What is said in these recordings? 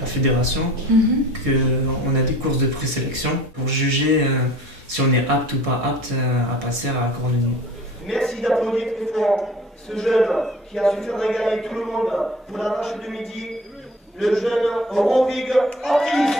la fédération, qu'on a des courses de présélection pour juger si on est apte ou pas apte à passer à la Cordonnier. Merci d'applaudir très fort ce jeune qui a su faire régaler tout le monde pour la vache de midi, le jeune Rovig Ortiz.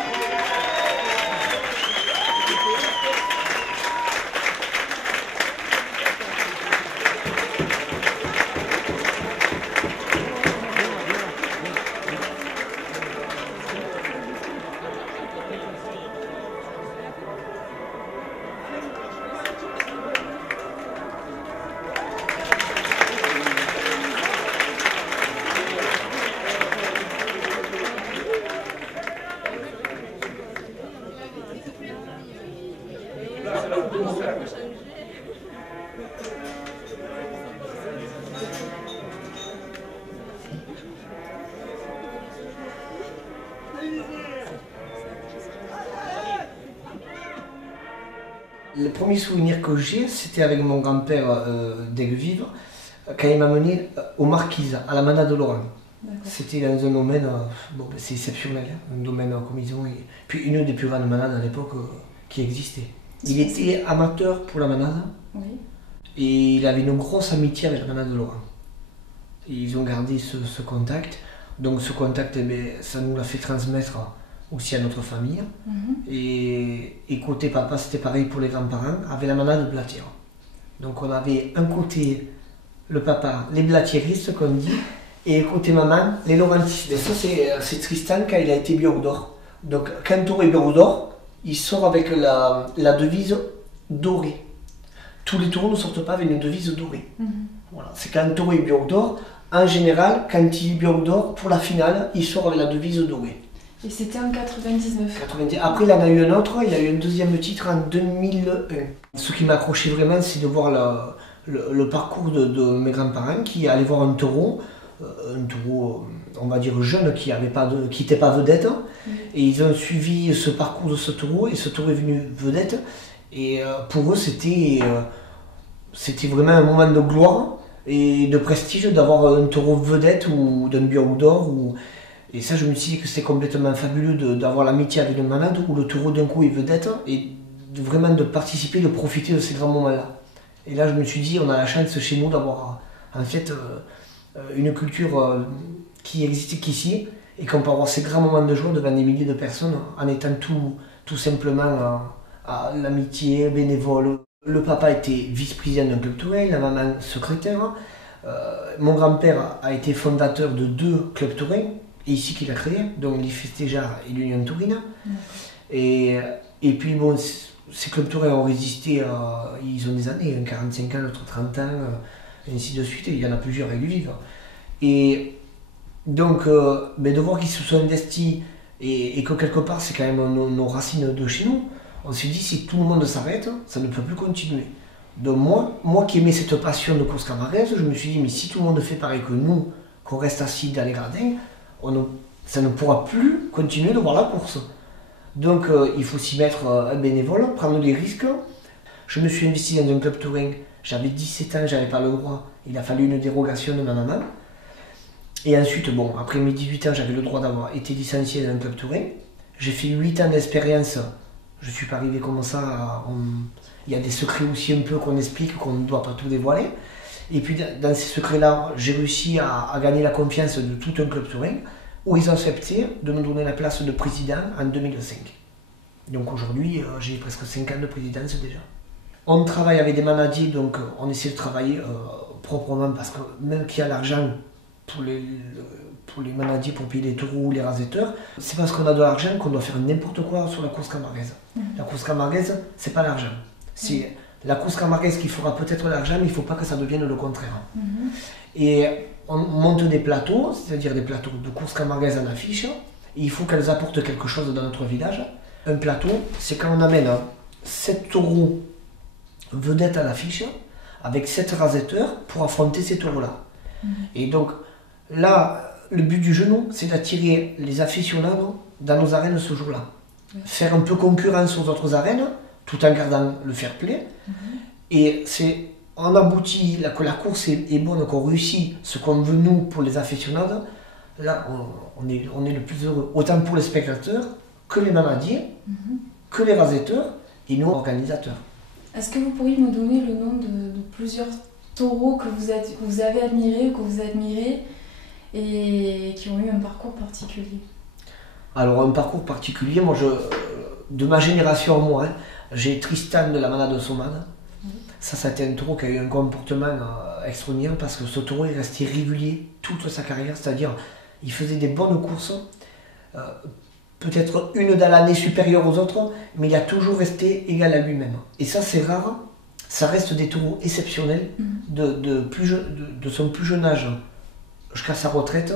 Le premier souvenir que j'ai, c'était avec mon grand-père d'Aigues-Vives, quand il m'a mené aux Marquises, à la manade de Laurent. C'était dans un domaine, bon, c'est exceptionnel, hein, un domaine comme ils ont, et puis une des plus grandes manades à l'époque qui existait. Il était amateur pour la manade, et il avait une grosse amitié avec la manade de Laurent. Et ils ont gardé ce contact, donc ce contact, eh bien, ça nous l'a fait transmettre aussi à notre famille. Et côté papa, c'était pareil pour les grands-parents, avec la manade blatière. Donc on avait un côté, le papa, les blatieristes qu'on dit, et côté maman, les laurentistes. Et ça c'est Tristan quand il a été biorg d'or. Donc quand un taureau est biorg d'or, il sort avec la devise dorée. Tous les taureaux ne sortent pas avec une devise dorée. Voilà. C'est quand un taureau est biorg d'or, en général, quand il est biorg d'or, pour la finale, il sort avec la devise dorée. Et c'était en 99. Après, il en a eu un autre, il a eu un deuxième titre en 2001. Ce qui m'a accroché vraiment, c'est de voir le parcours de mes grands-parents qui allaient voir un taureau, on va dire jeune, qui n'était pas vedette. Et ils ont suivi ce parcours de ce taureau, et ce taureau est venu vedette. Et pour eux, c'était vraiment un moment de gloire et de prestige d'avoir un taureau vedette ou d'un biorg d'or. Et ça, je me suis dit que c'était complètement fabuleux d'avoir l'amitié avec une manade où le taureau d'un coup est vedette et vraiment de participer, de profiter de ces grands moments-là. Et là, je me suis dit, on a la chance chez nous d'avoir en fait une culture qui existe qu'ici et qu'on peut avoir ces grands moments de joie devant des milliers de personnes en étant tout simplement à l'amitié, bénévole. Le papa était vice-président d'un club touring, la maman secrétaire. Mon grand-père a été fondateur de 2 clubs touring. Et ici qu'il a créé, donc l'Ifestéjar et l'Union Taurine. Et puis bon, ces clubs taurins ont résisté, ils ont des années, 45 ans, l'autre 30 ans, et ainsi de suite, et il y en a plusieurs à vivre. Et donc, de voir qu'ils se sont investis et que quelque part c'est quand même nos racines de chez nous, on s'est dit si tout le monde s'arrête, ça ne peut plus continuer. Donc moi qui aimais cette passion de course camargaise, je me suis dit mais si tout le monde fait pareil que nous, qu'on reste assis dans les gradins, ça ne pourra plus continuer de voir la course. Donc il faut s'y mettre un bénévole, prendre des risques. Je me suis investi dans un club touring, j'avais 17 ans, j'avais pas le droit, il a fallu une dérogation de ma maman. Et ensuite, bon, après mes 18 ans, j'avais le droit d'avoir été licencié dans un club touring. J'ai fait 8 ans d'expérience, je ne suis pas arrivé comme ça, il y a des secrets aussi un peu qu'on explique, qu'on ne doit pas tout dévoiler. Et puis dans ces secrets-là, j'ai réussi à gagner la confiance de tout un club touring, où ils ont accepté de me donner la place de président en 2005. Donc aujourd'hui, j'ai presque 5 ans de présidence déjà. On travaille avec des manadiers, donc on essaie de travailler proprement, parce que même qu'il y a l'argent pour les manadiers pour payer les taureaux ou les rasetteurs, c'est parce qu'on a de l'argent qu'on doit faire n'importe quoi sur la course camargaise. La course camargaise, c'est pas l'argent. C'est la course camargaise qui fera peut-être l'argent, mais il ne faut pas que ça devienne le contraire. Et on monte des plateaux, c'est-à-dire des plateaux de course camargaise en affiche, et il faut qu'elles apportent quelque chose dans notre village. Un plateau, c'est quand on amène 7 taureaux vedettes à l'affiche, avec 7 rasetteurs pour affronter ces taureaux-là. Et donc, là, le but du genou, c'est d'attirer les aficionados dans nos arènes ce jour-là. Faire un peu concurrence aux autres arènes, tout en gardant le fair play. Et on aboutit, que la course est bonne, qu'on réussit ce qu'on veut nous pour les aficionados. là, on est le plus heureux. Autant pour les spectateurs, que les manadiers, que les rasetteurs, et nous, organisateurs. Est-ce que vous pourriez me donner le nom de plusieurs taureaux que vous avez admirés, que vous admirez, et qui ont eu un parcours particulier? Alors, un parcours particulier, moi, de ma génération, moi, j'ai Tristan de la manade de Saumane. Ça a été un taureau qui a eu un comportement extraordinaire parce que ce taureau est resté régulier toute sa carrière, c'est-à-dire il faisait des bonnes courses, peut-être une dans l'année supérieure aux autres, mais il a toujours resté égal à lui-même. Et ça, c'est rare, ça reste des taureaux exceptionnels de son plus jeune âge jusqu'à sa retraite,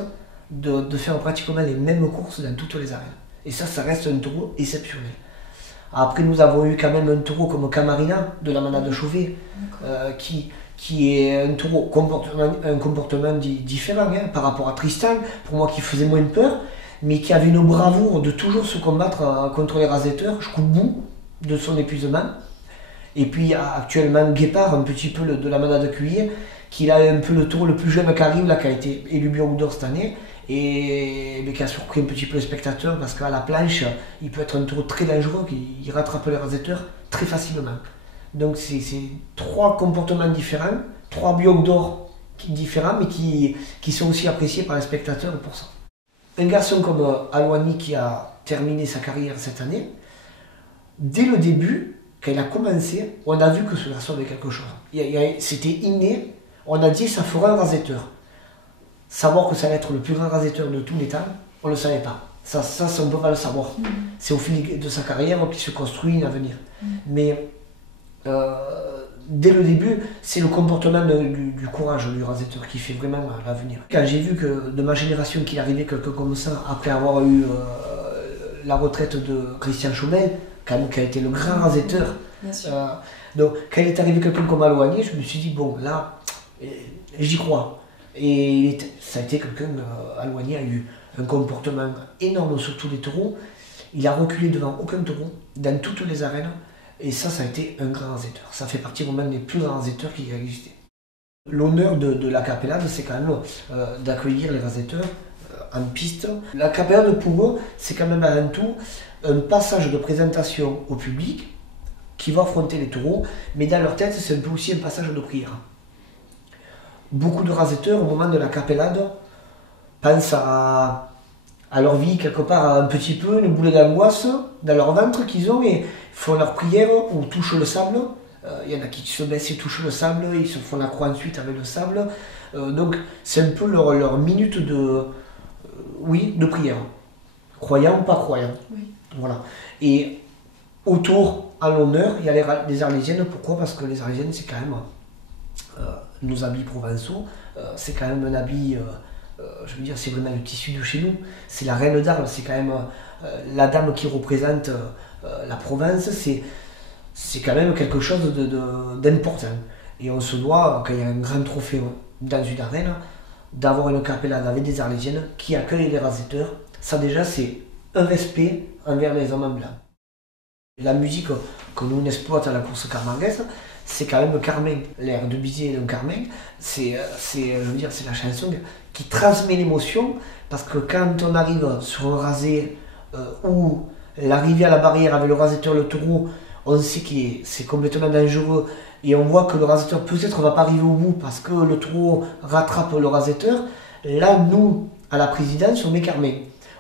de faire pratiquement les mêmes courses dans toutes les arènes. Et ça reste un taureau exceptionnel. Après, nous avons eu quand même un taureau comme Camarina de la manade de Chauvet, qui est un taureau un comportement différent par rapport à Tristan, pour moi qui faisait moins peur, mais qui avait une bravoure de toujours se combattre contre les rasetteurs jusqu'au bout de son épuisement. Et puis actuellement Guépard, un petit peu de la manade de Cuillère, qui a un peu le taureau le plus jeune qui arrive, là, qui a été élu Bion d'Or cette année, et qui a surpris un petit peu les spectateurs parce qu'à la planche, il peut être un taureau très dangereux, qui rattrape les rasetteurs très facilement. Donc c'est 3 comportements différents, 3 Bion d'Or différents, mais qui sont aussi appréciés par les spectateurs pour ça. Un garçon comme Alouani qui a terminé sa carrière cette année, dès le début, quand il a commencé, on a vu que ce garçon avait quelque chose. C'était inné, on a dit ça fera un rasetteur. Savoir que ça allait être le plus grand rasetteur de tous les temps, on ne le savait pas. Ça on ne peut pas le savoir. C'est au fil de sa carrière qu'il se construit un avenir. Mais dès le début, c'est le comportement du courage du rasetteur qui fait vraiment l'avenir. Quand j'ai vu que de ma génération qu'il arrivait quelqu'un comme ça, après avoir eu la retraite de Christian Chaumel, quand même, qui a été le grand rasetteur, donc quand il est arrivé quelqu'un comme Alouani, je me suis dit, bon, là, j'y crois. Et ça a été quelqu'un, Alouani a eu un comportement énorme sur tous les taureaux. Il a reculé devant aucun taureau, dans toutes les arènes. Et ça a été un grand rasetteur. Ça fait partie vraiment des plus grands rasetteurs qui existaient. L'honneur de la capellade, c'est quand même d'accueillir les rasetteurs en piste. La capellade, pour eux, c'est quand même avant tout un passage de présentation au public qui va affronter les taureaux, mais dans leur tête, c'est un peu aussi un passage de prière. Beaucoup de rasetteurs, au moment de la capellade, pensent à leur vie, quelque part, un petit peu, une boule d'angoisse dans leur ventre qu'ils ont, et font leur prière ou touchent le sable. Il y en a qui se baissent et touchent le sable, ils se font la croix ensuite avec le sable. Donc c'est un peu leur minute de prière. Croyant ou pas croyant. Oui. Voilà. Et autour, à l'honneur, il y a les Arlésiennes. Pourquoi? Parce que les Arlésiennes, c'est quand même nos habits provençaux. C'est quand même un habit, je veux dire, c'est vraiment le tissu de chez nous. C'est la reine d'Arles, c'est quand même la dame qui représente la province. C'est quand même quelque chose d'important. Et on se doit, quand il y a un grand trophée dans une arène, d'avoir une capellade avec des Arlésiennes qui accueillent les rasetteurs. Ça déjà, c'est un respect envers les hommes blancs. La musique que nous exploitons à la course camarguaise, c'est quand même Carmen, l'air de Bizet et d'un Carmen. C'est la chanson qui transmet l'émotion, parce que quand on arrive sur un rasé où l'arrivée à la barrière avec le rasetteur, le taureau, on sait que c'est complètement dangereux, et on voit que le rasetteur peut-être ne va pas arriver au bout parce que le taureau rattrape le rasetteur. Là, nous, à la présidence, on met Carmen.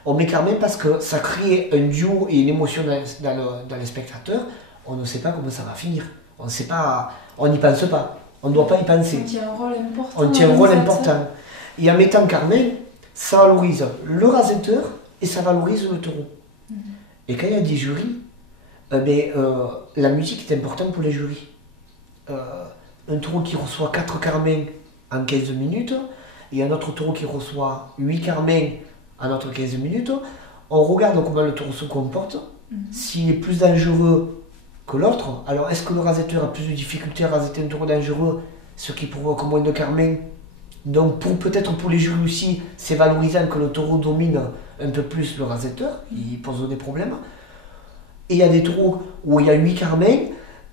On met Carmen parce que ça crée un duo et une émotion dans les spectateurs. On ne sait pas comment ça va finir. On sait pas, on n'y pense pas. On ne doit pas y penser. On tient un rôle important. On tient un rôle important. Et en mettant Carmen, ça valorise le rasetteur et ça valorise le taureau. Et quand il y a des jurys, la musique est importante pour les jurys. Un taureau qui reçoit 4 Carmen en 15 minutes et un autre taureau qui reçoit 8 Carmen en autre 15 minutes, on regarde comment le taureau se comporte. S'il est plus dangereux que l'autre, alors est-ce que le rasetteur a plus de difficultés à rasetter un taureau dangereux, ce qui provoque moins de Carmen? Donc peut-être pour les jurys aussi, c'est valorisant que le taureau domine un peu plus le rasetteur, il pose des problèmes. Et il y a des taureaux où il y a 8 Carmen,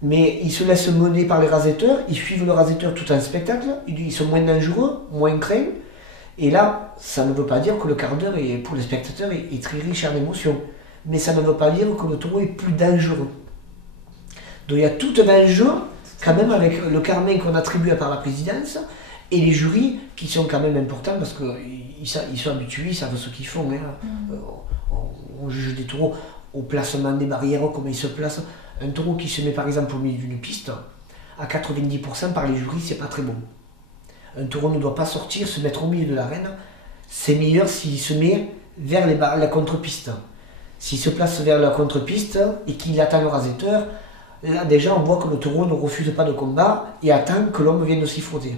mais ils se laissent mener par les rasetteurs, ils suivent le rasetteur tout en spectacle, ils sont moins dangereux, moins craints, Et là, ça ne veut pas dire que le quart d'heure, pour le spectateur, est très riche en émotions. Mais ça ne veut pas dire que le taureau est plus dangereux. Donc il y a tout un enjeu, quand même, avec le carnet qu'on attribue par la présidence, et les jurys, qui sont quand même importants, parce qu'ils sont habitués, ils savent ce qu'ils font. Hein. On juge des taureaux au placement des barrières, comment ils se placent. Un taureau qui se met par exemple au milieu d'une piste, à 90% par les jurys, c'est pas très bon. Un taureau ne doit pas sortir, se mettre au milieu de l'arène. C'est meilleur s'il se met vers la contre-piste. S'il se place vers la contre-piste et qu'il attend le rasetteur, là déjà on voit que le taureau ne refuse pas de combat et attend que l'homme vienne aussi frotter.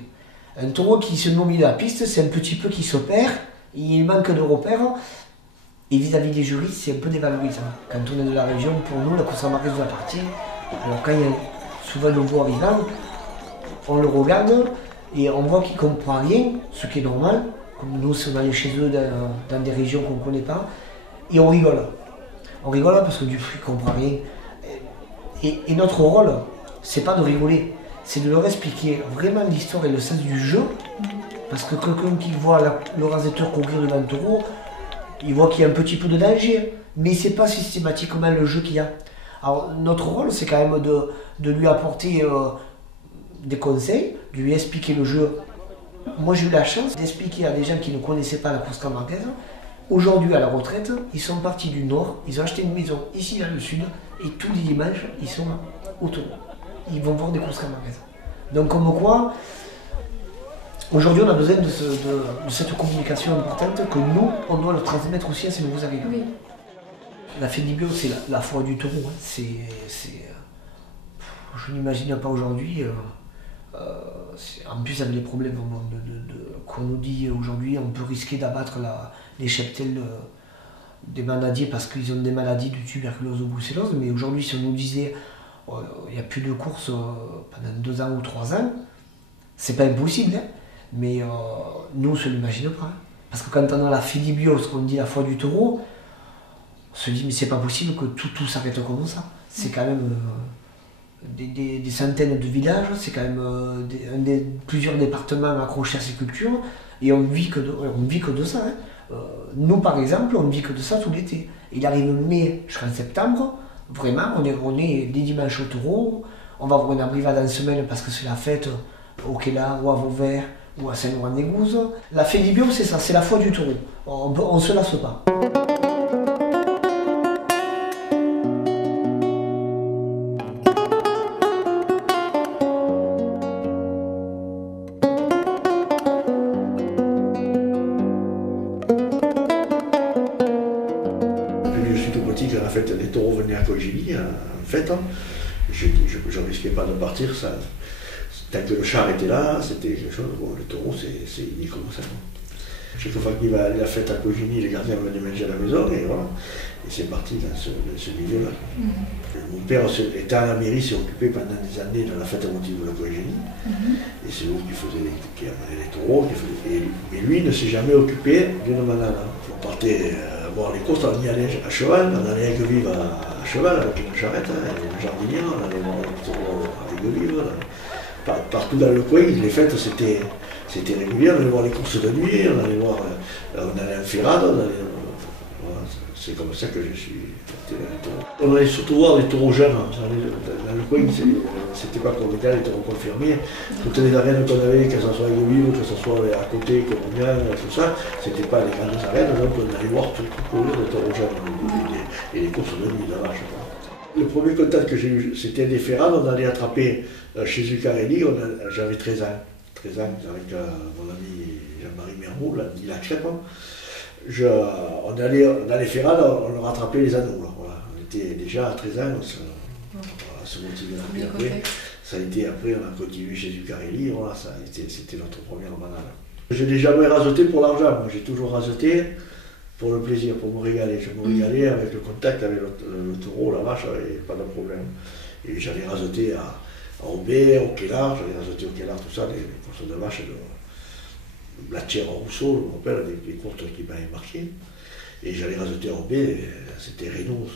Un taureau qui se met au milieu de la piste, c'est un petit peu qui se perd, il manque de repères. Et vis-à-vis des jurys, c'est un peu dévalorisant. Quand on est de la région, pour nous, la course à marquise nous appartient. Alors quand il y a souvent le beau arrivant, on le regarde et on voit qu'il ne comprend rien, ce qui est normal. Comme nous, si on allait chez eux dans des régions qu'on ne connaît pas, et on rigole. On rigole parce que du coup, il ne comprend rien. Et notre rôle, c'est pas de rigoler, c'est de leur expliquer vraiment l'histoire et le sens du jeu. Parce que quelqu'un qui voit le rasetteur courir devant le taureau, il voit qu'il y a un petit peu de danger, mais c'est pas systématiquement le jeu qu'il y a. Alors notre rôle, c'est quand même de lui apporter des conseils, de lui expliquer le jeu. Moi j'ai eu la chance d'expliquer à des gens qui ne connaissaient pas la course camarguaise. Aujourd'hui à la retraite, ils sont partis du nord, ils ont acheté une maison ici dans le sud, et tous les dimanches, ils sont au taureau. Ils vont voir des courses camarguaises. Donc comme quoi, aujourd'hui on a besoin de cette communication importante que nous, on doit le transmettre aussi à ces nouveaux arrivants. Oui. La Fédibio, c'est la foi du taureau. Hein. Je n'imagine pas aujourd'hui, en plus avec les problèmes qu'on nous dit aujourd'hui, on peut risquer d'abattre les cheptels des manadiers parce qu'ils ont des maladies de tuberculose ou brucellose, mais aujourd'hui si on nous disait il n'y a plus de courses pendant 2 ans ou 3 ans, c'est pas impossible, hein. Mais nous on ne se l'imagine pas. Hein. Parce que quand on a la Fédibio, ce qu'on dit la foi du taureau, on se dit mais c'est pas possible que tout s'arrête comme ça. C'est quand même des centaines de villages, c'est quand même plusieurs départements accrochés à ces cultures, et on vit que de ça. Hein. Nous par exemple, on vit que de ça tout l'été. Il arrive mai jusqu'en septembre, vraiment, on est des dimanches au taureau, on va voir une abrivade en semaine parce que c'est la fête au Kélar ou à Vauvert ou à Saint-Laurent-des-Gouzes. La Fédibio, c'est ça, c'est la foi du taureau. On ne se lasse pas. La fête des taureaux venait à Cogilly, en fait. Je ne risquais pas de partir. Ça, tant que le char était là, c'était quelque chose. Bon, le taureau, c'est unique comme ça. Chaque fois qu'il va à la fête à Cogilly, les gardiens venaient manger à la maison, et voilà. Et c'est parti dans ce milieu-là. Mon père était à la mairie, s'est occupé pendant des années de la fête votive de Cogilly. Et c'est lui qui amenait les taureaux. Mais lui ne s'est jamais occupé d'une manade. On partait voir les courses, on y allait à cheval, on allait à Aigues-Vives à cheval avec une charrette, une jardinière, on allait voir les taureaux à Aigues-Vives. Partout dans le coin, les fêtes c'était régulier, on allait voir les courses de nuit, on allait à Ferrade, voilà, c'est comme ça que je suis parti dans les taureaux. On allait surtout voir les taureaux jeunes, dans le coin, c'était pas comme les taureaux confirmés. Toutes les arènes qu'on avait, que ce soit à Aigues-Vives, que ce soit à côté, comme tout ça, c'était pas les grandes arènes, donc on allait voir tout les taureaux jeunes et les courses de nuit là-bas. Le premier contact que j'ai eu, c'était des Ferrades, on allait attraper chez Zuccarelli, j'avais 13 ans. 13 ans avec mon ami Jean-Marie Mermoul, il a crêpe. On allait Ferrades, on rattrapait les anneaux. Là, voilà. On était déjà à 13 ans, on se motivait. Puis après, ça a été, après, on a continué chez Zuccarelli, voilà, c'était notre première manade. Je n'ai jamais rasoté pour l'argent, moi j'ai toujours rasoté pour le plaisir, pour me régaler. Je me régalais avec le contact avec le taureau, la vache, et pas de problème. Et j'allais rasoter à Aubert, au Kélar, j'allais rasoter au Kélar, tout ça, des courses de vaches de Blatière en Rousseau, je me rappelle, des courses qui m'avaient marqué. Et j'allais rasoter à Aubert, c'était Reynaud.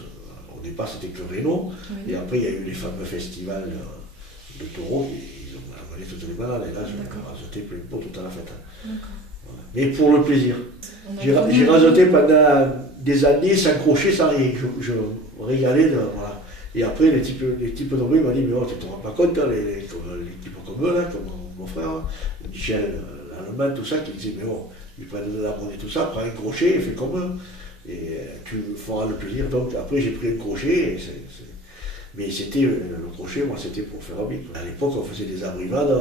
Au départ, c'était que Reynaud. Oui. Et après, il y a eu les fameux festivals de taureaux, ils ont amené toutes les malades, et là, je rasotais plein pot toute la fête. Mais pour le plaisir. On J'ai apprenait- rasoté pendant des années sans crochet, sans rien. Je me régalais. Voilà. Et après, les types de bruit m'ont dit, mais oh, tu ne te rends pas compte, hein, les types comme eux, là, comme mon frère, Michel, l'Allemand, tout ça, qui disaient, mais bon, il prend de l'abonné, tout ça, prends un crochet et fais comme eux. Et tu feras le plaisir. Donc après, j'ai pris un crochet. Mais c'était le crochet, moi, c'était pour faire un bic. À l'époque, on faisait des abrivades.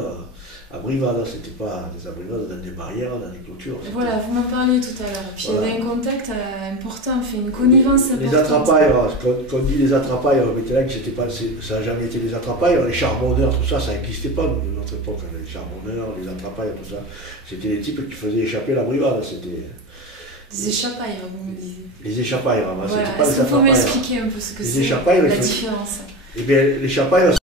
À Brivade, c'était pas des abrivades dans des barrières, dans des clôtures. Voilà, vous m'en parliez tout à l'heure. Puis Voilà. il y avait un contact important, fait une connivence importante. Les attrapailles, quand on dit les attrapailles, on là que ça n'a jamais été des attrapailles, les charbonneurs, tout ça, ça n'existait pas de notre époque. Les charbonneurs, les attrapailles, tout ça. C'était des types qui faisaient échapper la brivade. Des échappailles, vous me disiez. Les échappailles, Voilà. c'était pas Est-ce les que vous pouvez attrapailles. m'expliquer un peu ce que Les c'est, échappailles, la il faut- différence? Eh bien, l'échappaille,